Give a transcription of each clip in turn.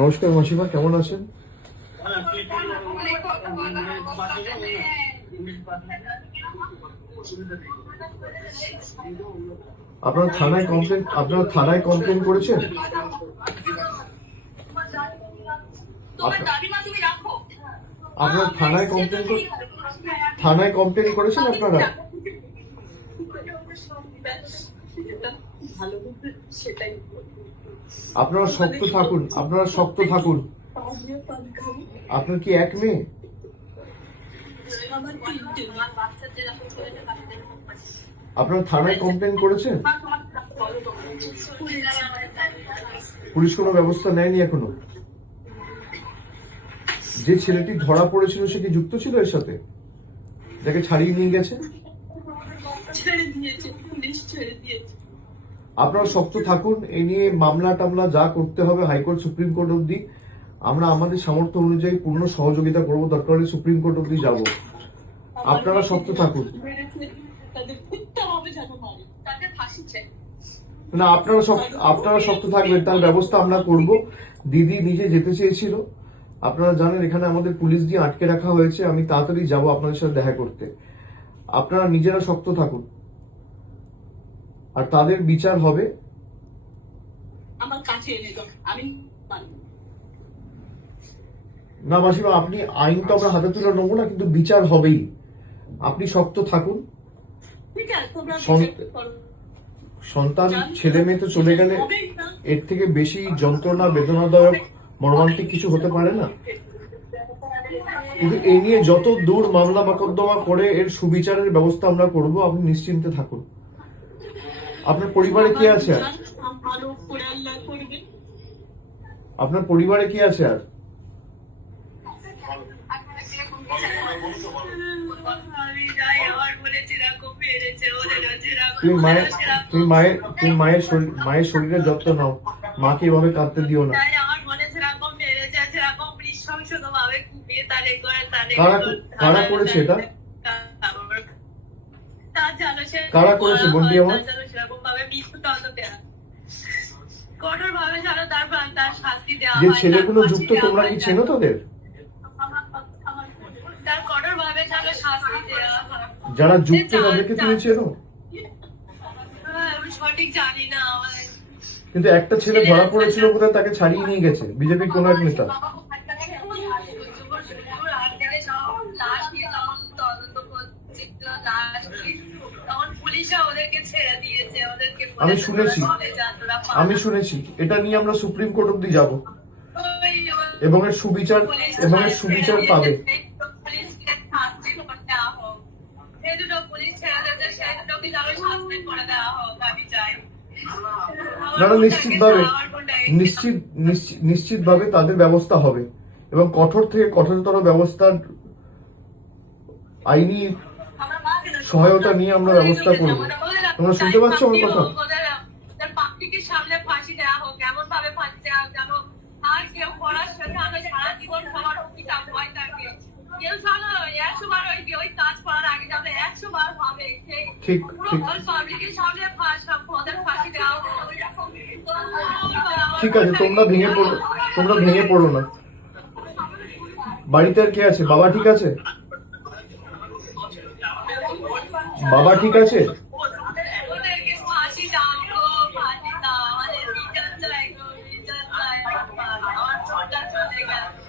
নমস্কার মাসিমা, কেমন আছেন? আপনারা থানায় কমপ্লেন করেছেন? আপনারা থানায় কমপ্লেন করেছেন আপনারা? আপনারা শক্ত থাকুন, আপনার কি এক মেয়ে? আপনারা থানায় কমপ্লেন করেছেন? পুলিশ কোনো ব্যবস্থা নেয়নি এখনো? যে ছেলেটি ধরা পড়েছিল সে কি যুক্ত ছিল এর সাথে? তাকে ছাড়িয়ে নিয়ে গেছে? আপনারা শক্ত থাকুন, এই নিয়ে মামলা টামলা যা করতে হবে হাইকোর্ট সুপ্রিম কোর্ট অব্দি আমরা আমাদের সামর্থ্য অনুযায়ী পূর্ণ সহযোগিতা করবো, দরকার হলে সুপ্রিম কোর্ট অব্দি যাবো। আপনারা শক্ত থাকুন। না, আপনারা শক্ত থাকবেন, তার ব্যবস্থা আমরা করব। দিদি নিজে যেতে চেয়েছিল, আপনারা জানেন এখানে আমাদের পুলিশ দিয়ে আটকে রাখা হয়েছে। আমি তাড়াতাড়ি যাব আপনাদের সাথে দেখা করতে। আপনারা নিজেরা শক্ত থাকুন, আর তাদের বিচার হবে। না মাসিমা, আপনি আইন তো আমরা হাতে তুলে নেবো না, কিন্তু বিচার হবেই। আপনি শক্ত থাকুন। সন্তান ছেলে মেয়ে তো চলে গেলে এর থেকে বেশি যন্ত্রণা, বেদনাদায়ক, মর্মান্তিক কিছু হতে পারে না। কিন্তু এই নিয়ে যত দূর মামলা মোকদ্দমা করে এর সুবিচারের ব্যবস্থা আমরা করব, আপনি নিশ্চিন্তে থাকুন। আপনার পরিবারে কে আছে আর? আপনার পরিবারে কে আছে আর? তুমি মায়ের শরীরের যত্ন নাও, মাকে এভাবে কাঁদতে দিও না। কারা করেছে এটা? কারা করেছে বন্ডি আমার? যে ছেলেগুলো যুক্ত, তোমরা কি চেনো তাদের? যারা যুক্ত তাদেরকে তুমি চেনো? কিন্তু একটা ছেলে ধরা পড়েছিল কোথায়, তাকে ছাড়িয়ে নিয়ে গেছে বিজেপির কোন এক নেতা। আমি শুনেছি এটা নিয়ে আমরা সুপ্রিম কোর্ট অব্দি যাব, এবং এর সুবিচার পাবে। নিশ্চিতভাবে তাদের ব্যবস্থা হবে, এবং কঠোর থেকে কঠোরতর ব্যবস্থার আইনি সহায়তা নিয়ে আমরা ব্যবস্থা করব। তোমরা শুনতে পাচ্ছ আমার কথা? ঠিক আছে, তোমরা ভেঙে পড়ো না। বাড়িতে আর কে আছে? বাবা ঠিক আছে? বাবা ঠিক আছে?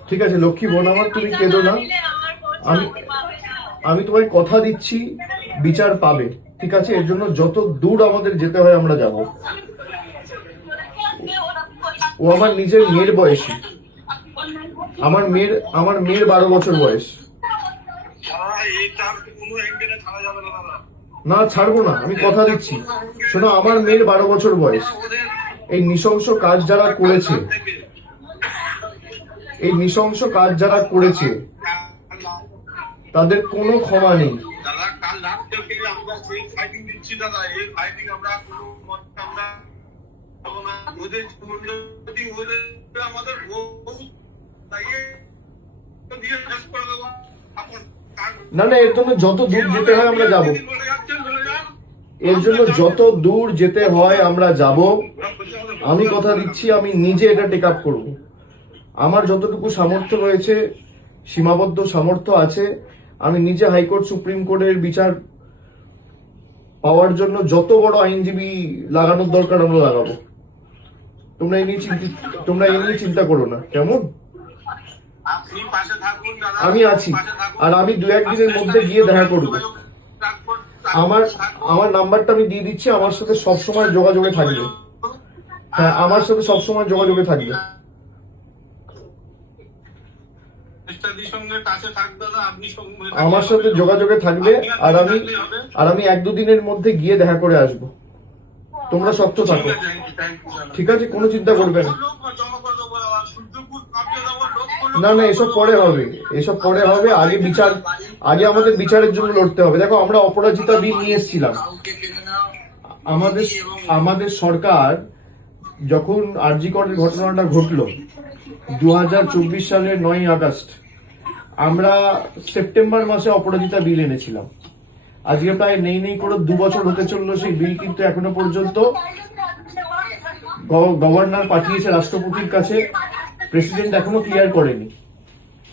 ঠিক আছে লক্ষ্মী বোন আমার, তুমি কেঁদো না। আমি তোমায় কথা দিচ্ছি বিচার পাবে, ঠিক আছে? এর জন্য যত দূর আমাদের যেতে হয় আমরা যাব। ও আমার নিজের মেয়ের বয়সী, আমার মেয়ের 12 বছর বয়স। না ছাড়বো না, আমি কথা দিচ্ছি। শোনো, আমার মেয়ের 12 বছর বয়স। এই নৃশংস কাজ যারা করেছে তাদের কোনো ক্ষমা নেই। না এর জন্য যত দূর যেতে হয় আমরা যাব। এর জন্য যত দূর যেতে হয় আমরা যাব। আমি কথা দিচ্ছি আমি নিজে এটা টেক আপ করবো। আমার যতটুকু সামর্থ্য রয়েছে, সীমাবদ্ধ সামর্থ্য আছে, আমি নিজে হাইকোর্ট সুপ্রিম কোর্টের বিচার পাওয়ার জন্য যত বড় আইনজীবী লাগানোর দরকার আমরা লাগাবো। তোমরা এই নিয়ে চিন্তা করো না, কেমন? আমি আছি, আর আমি 2-1 দিনের মধ্যে গিয়ে দেখা করবো। আমার নাম্বারটা আমি দিয়ে দিচ্ছি, আমার সাথে সবসময় যোগাযোগে থাকবে। হ্যাঁ, আমার সাথে সবসময় যোগাযোগে থাকবে। আমার সাথে যোগাযোগে থাকবে, আর আমি 1-2 দিনের মধ্যে গিয়ে দেখা করে আসবো। তোমরা শক্ত থাকো, ঠিক আছে? কোনো চিন্তা করবে না। না না, এসব পরে হবে, এসব পরে হবে। আগে আমাদের বিচারের জন্য লড়তে হবে। দেখো, আমরা অপরাজিতা বিল নিয়ে এসেছিলাম। আমাদের সরকার যখন আরজি করের ঘটনাটা ঘটলো 2024 সালের 9ই আগস্ট, আমরা সেপ্টেম্বর মাসে অপরাজিতা বিল এনেছিলাম। আজকে প্রায় নেই করে 2 বছর হতে চললো সেই বিল, কিন্তু এখনো পর্যন্ত গভর্নর পাঠিয়েছে রাষ্ট্রপতির কাছে, প্রেসিডেন্ট এখনো ক্লিয়ার করেনি।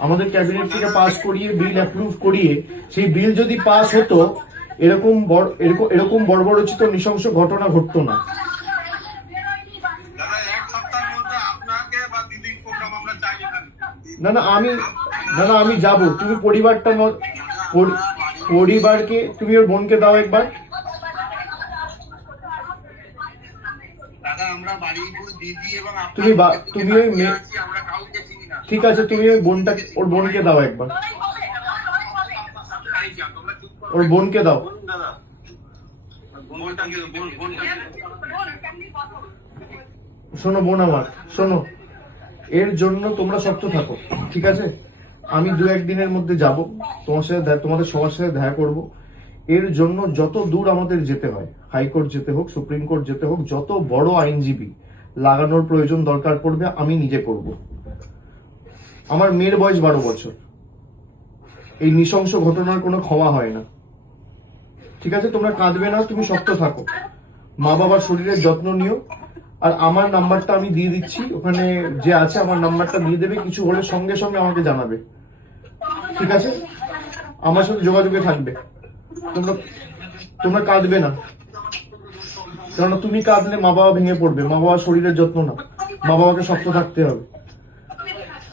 আমাদের ক্যাবিনেট থেকে পাস করিয়ে, বিল অ্যাপ্রুভ করিয়ে, সেই বিল যদি পাস হতো, এরকম বর্বরচিত নৃশংস ঘটনা ঘটতো না। না না, আমি যাব। তুমি পরিবারকে, তুমি ওর বোনকে দাও একবার। তুমি ওই ঠিক আছে, তুমি ওর বোনকে দাও একবার, ওর বোনকে দাও। শোনো বোন আমার, শোনো, এর জন্য তোমরা শক্ত থাকো, ঠিক আছে? আমি 2-1 দিনের মধ্যে যাব, তোমাদের সবার সাথে দেখা করব। এর জন্য যত দূর আমাদের যেতে হয়, হাইকোর্ট যেতে হোক, সুপ্রিম কোর্ট যেতে হোক, যত বড় আইনজীবী লাগানোর প্রয়োজন দরকার পড়বে, আমি নিজে করব। আমার মেয়ের বয়স 12 বছর। এই নৃশংস ঘটনার কোনো ক্ষমা হয় না, ঠিক আছে? তোমরা কাঁদবে না, তুমি শক্ত থাকো, মা বাবার শরীরের যত্ন নিও। আর আমার নাম্বারটা আমি দিয়ে দিচ্ছি, ওখানে যে আছে আমার নাম্বারটা দিয়ে দেবে। কিছু হলে সঙ্গে সঙ্গে আমাকে জানাবে, ঠিক আছে? আমার সাথে যোগাযোগে থাকবে। তোমরা কাঁদবে না, কারণ তুমি কাঁদলে মা বাবা ভেঙে পড়বে। মা বাবার শরীরের যত্ন না, মা বাবাকে শক্ত থাকতে হবে।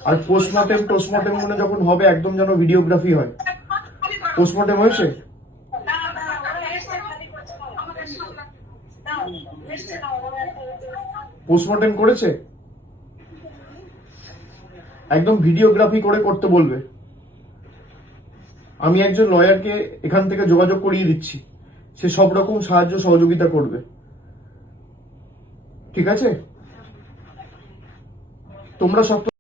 আর পোস্টমর্টেম মনে যখন হবে, একদম যেন ভিডিওগ্রাফি হয়। পোস্টমর্টেম হয়েছে? পোস্টমর্টেম করেছে? একদম ভিডিওগ্রাফি করে করতে বলবে। আমি একজন লয়ারকে এখান থেকে যোগাযোগ করিয়ে দিচ্ছি, সে সব রকম সাহায্য সহযোগিতা করবে, ঠিক আছে? তোমরা সব